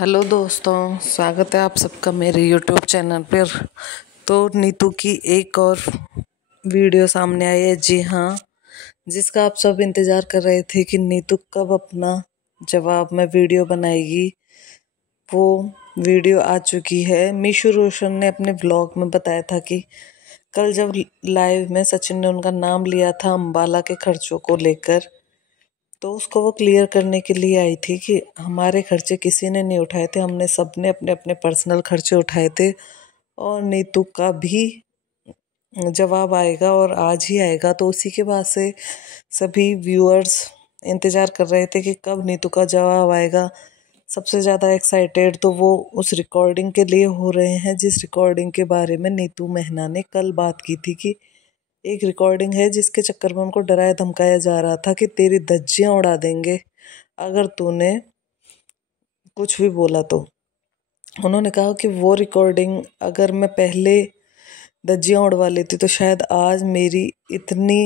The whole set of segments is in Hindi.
हेलो दोस्तों, स्वागत है आप सबका मेरे यूट्यूब चैनल पर। तो नीतू की एक और वीडियो सामने आई है। जी हाँ, जिसका आप सब इंतज़ार कर रहे थे कि नीतू कब अपना जवाब में वीडियो बनाएगी। वो वीडियो आ चुकी है। मीशू रोशन ने अपने व्लॉग में बताया था कि कल जब लाइव में सचिन ने उनका नाम लिया था अम्बाला के खर्चों को लेकर, तो उसको वो क्लियर करने के लिए आई थी कि हमारे खर्चे किसी ने नहीं उठाए थे, हमने सबने अपने अपने पर्सनल खर्चे उठाए थे। और नीतू का भी जवाब आएगा और आज ही आएगा। तो उसी के बाद से सभी व्यूअर्स इंतज़ार कर रहे थे कि कब नीतू का जवाब आएगा। सबसे ज़्यादा एक्साइटेड तो वो उस रिकॉर्डिंग के लिए हो रहे हैं जिस रिकॉर्डिंग के बारे में नीतू मेहना ने कल बात की थी कि एक रिकॉर्डिंग है जिसके चक्कर में उनको डराया धमकाया जा रहा था कि तेरी धज्जियां उड़ा देंगे अगर तूने कुछ भी बोला तो। उन्होंने कहा कि वो रिकॉर्डिंग अगर मैं पहले धज्जियां उड़वा लेती तो शायद आज मेरी इतनी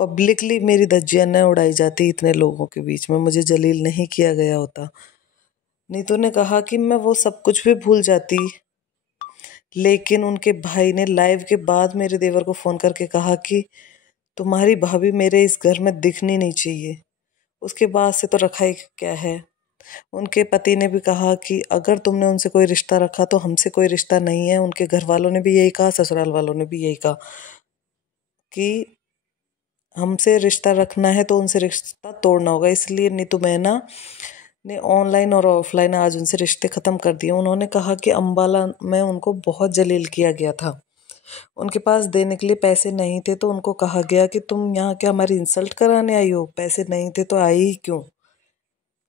पब्लिकली मेरी धज्जियां न उड़ाई जाती, इतने लोगों के बीच में मुझे जलील नहीं किया गया होता। नीतू ने कहा कि मैं वो सब कुछ भी भूल जाती, लेकिन उनके भाई ने लाइव के बाद मेरे देवर को फ़ोन करके कहा कि तुम्हारी भाभी मेरे इस घर में दिखनी नहीं चाहिए। उसके बाद से तो रखा ही क्या है। उनके पति ने भी कहा कि अगर तुमने उनसे कोई रिश्ता रखा तो हमसे कोई रिश्ता नहीं है। उनके घर वालों ने भी यही कहा, ससुराल वालों ने भी यही कहा कि हमसे रिश्ता रखना है तो उनसे रिश्ता तोड़ना होगा। इसलिए नीतू मेहना ने ऑनलाइन और ऑफलाइन आज उनसे रिश्ते ख़त्म कर दिए। उन्होंने कहा कि अम्बाला में उनको बहुत जलील किया गया था, उनके पास देने के लिए पैसे नहीं थे, तो उनको कहा गया कि तुम यहाँ क्या हमारी इंसल्ट कराने आई हो, पैसे नहीं थे तो आई ही क्यों।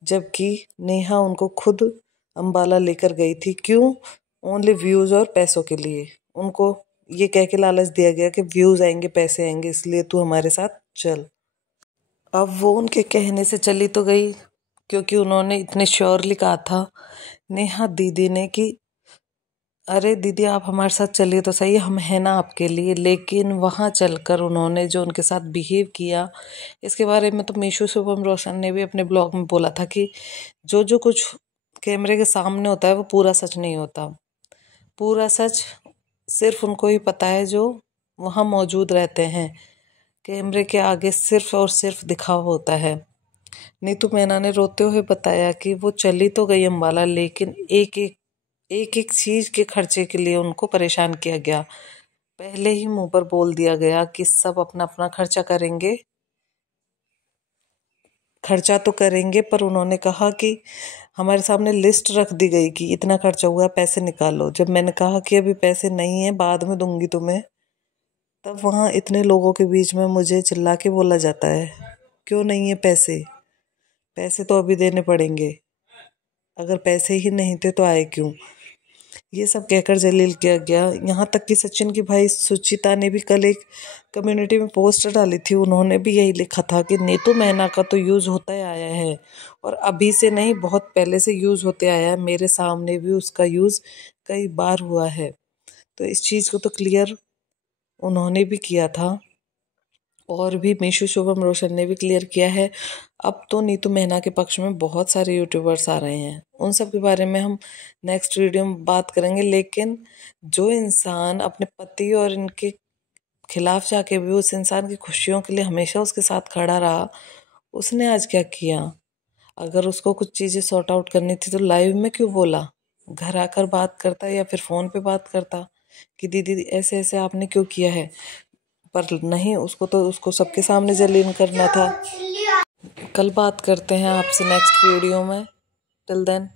जबकि नेहा उनको खुद अम्बाला लेकर गई थी, क्यों? ओनली व्यूज़ और पैसों के लिए। उनको ये कह के लालच दिया गया कि व्यूज़ आएंगे, पैसे आएंगे, इसलिए तू हमारे साथ चल। अब वो उनके कहने से चली तो गई, क्योंकि उन्होंने इतने श्योरली कहा था नेहा दीदी ने कि अरे दीदी आप हमारे साथ चलिए तो सही, हम हैं ना आपके लिए। लेकिन वहाँ चलकर उन्होंने जो उनके साथ बिहेव किया, इसके बारे में तो मीशू शुभम रोशन ने भी अपने ब्लॉग में बोला था कि जो जो कुछ कैमरे के सामने होता है वो पूरा सच नहीं होता। पूरा सच सिर्फ उनको ही पता है जो वहाँ मौजूद रहते हैं। कैमरे के आगे सिर्फ और सिर्फ दिखावा होता है। नीतू मेहना ने रोते हुए बताया कि वो चली तो गई अम्बाला, लेकिन एक एक चीज़ के खर्चे के लिए उनको परेशान किया गया। पहले ही मुंह पर बोल दिया गया कि सब अपना अपना खर्चा करेंगे, खर्चा तो करेंगे, पर उन्होंने कहा कि हमारे सामने लिस्ट रख दी गई कि इतना खर्चा हुआ है, पैसे निकालो। जब मैंने कहा कि अभी पैसे नहीं है, बाद में दूंगी तुम्हें, तब वहाँ इतने लोगों के बीच में मुझे चिल्ला के बोला जाता है क्यों नहीं है पैसे, पैसे तो अभी देने पड़ेंगे, अगर पैसे ही नहीं थे तो आए क्यों। ये सब कहकर जलील किया गया। यहाँ तक कि सचिन की भाई सुचिता ने भी कल एक कम्युनिटी में पोस्ट डाली थी। उन्होंने भी यही लिखा था कि नीतू मेहना का तो यूज़ होता ही आया है, और अभी से नहीं, बहुत पहले से यूज़ होते आया है। मेरे सामने भी उसका यूज़ कई बार हुआ है। तो इस चीज़ को तो क्लियर उन्होंने भी किया था, और भी मीशू शुभम रोशन ने भी क्लियर किया है। अब तो नीतू मेहना के पक्ष में बहुत सारे यूट्यूबर्स आ रहे हैं, उन सब के बारे में हम नेक्स्ट वीडियो में बात करेंगे। लेकिन जो इंसान अपने पति और इनके खिलाफ जाके भी उस इंसान की खुशियों के लिए हमेशा उसके साथ खड़ा रहा, उसने आज क्या किया? अगर उसको कुछ चीज़ें सॉर्ट आउट करनी थी तो लाइव में क्यों बोला? घर आकर बात करता या फिर फ़ोन पे बात करता कि दीदी ऐसे ऐसे आपने क्यों किया है। पर नहीं, उसको तो उसको सबके सामने जलील करना था। कल बात करते हैं आपसे नेक्स्ट वीडियो में। Till then.